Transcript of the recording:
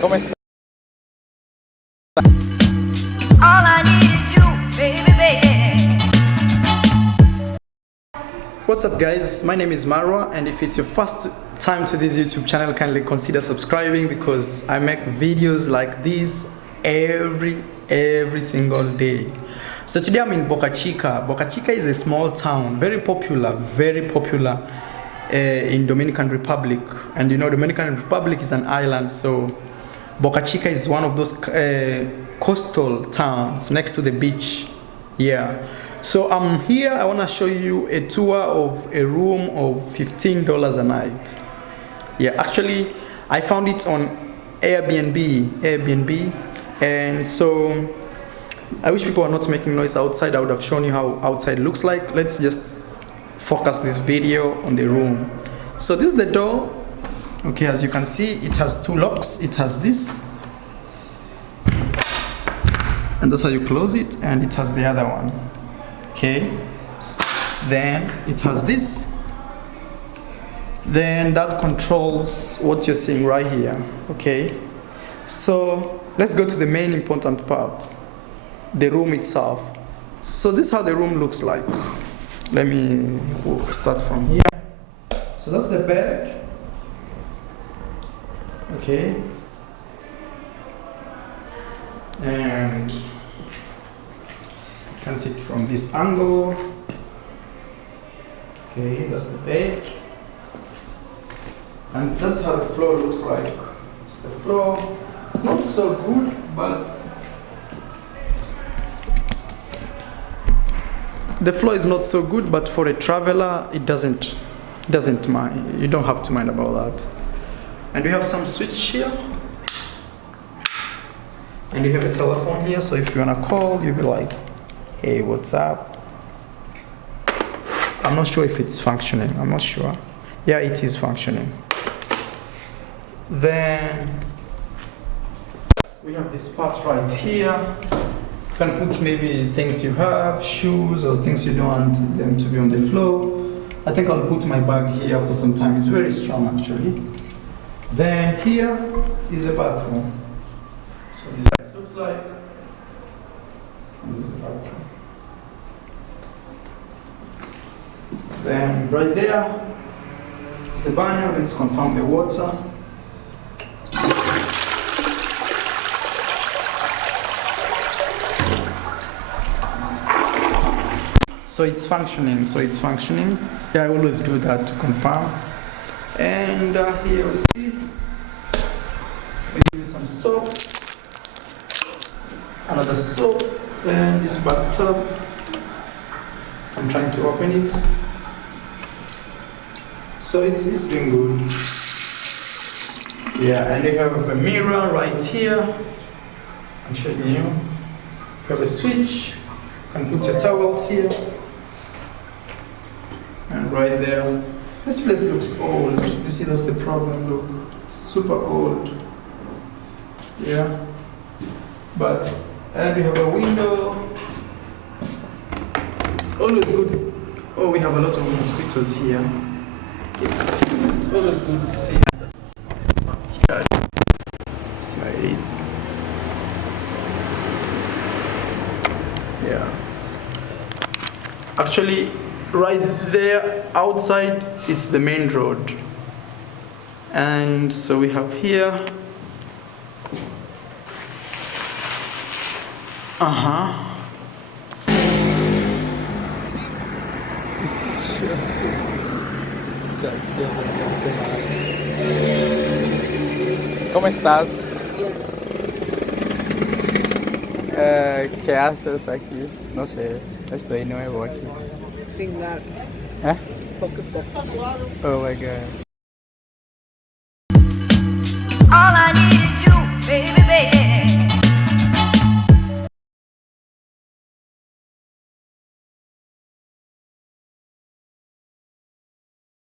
¿Cómo estás? All I need is you, baby, baby. What's up guys, my name is Marwa, and if it's your first time to this YouTube channel, kindly consider subscribing because I make videos like this every single day. So today I'm in Boca Chica. Boca Chica is a small town, very popular in Dominican Republic. And you know, Dominican Republic is an island, so Boca Chica is one of those coastal towns next to the beach. Yeah. So I'm here, I want to show you a tour of a room of $15 a night. Yeah, actually I found it on Airbnb, and so I wish people are not making noise outside. I would have shown you how outside looks like. Let's just focus this video on the room. So this is the door. Okay, as you can see, it has two locks. It has this, and that's how you close it, and it has the other one. Okay, then it has this, then that controls what you're seeing right here. Okay, so let's go to the main important part, the room itself. So this is how the room looks like. Let me start from here. So that's the bed. Okay, and you can see it from this angle. Okay, that's the bed, and that's how the floor looks like. It's the floor, not so good, but the floor is not so good, but for a traveler it doesn't mind. You don't have to mind about that. And we have some switch here, and you have a telephone here, so if you wanna call, you'll be like, hey, what's up? I'm not sure if it's functioning. I'm not sure. Yeah, it is functioning. Then we have this part right here. You can put maybe things you have, shoes, or things you don't want them to be on the floor. I think I'll put my bag here after some time. It's very strong actually. Then here is a bathroom. So this is what it looks like. And this is the bathroom. Then right there is the baño. Let's confirm the water. So it's functioning. Yeah, I always do that to confirm. And here we see, we give you some soap, another soap, and this bathtub. I'm trying to open it. So it's doing good. Yeah, and you have a mirror right here. I'm showing you. You have a switch. You can put your towels here. And right there. This place looks old. You see, that's the problem. Look, it's super old. Yeah. And we have a window. It's always good. Oh, we have a lot of mosquitoes here. It's always good to see this backyard. So it is. Yeah. Actually, right there outside, it's the main road. And so we have here. ¿Cómo estás? ¿Qué haces aquí? No sé, estoy nuevo aquí. ¿Eh? Oh my god. All I need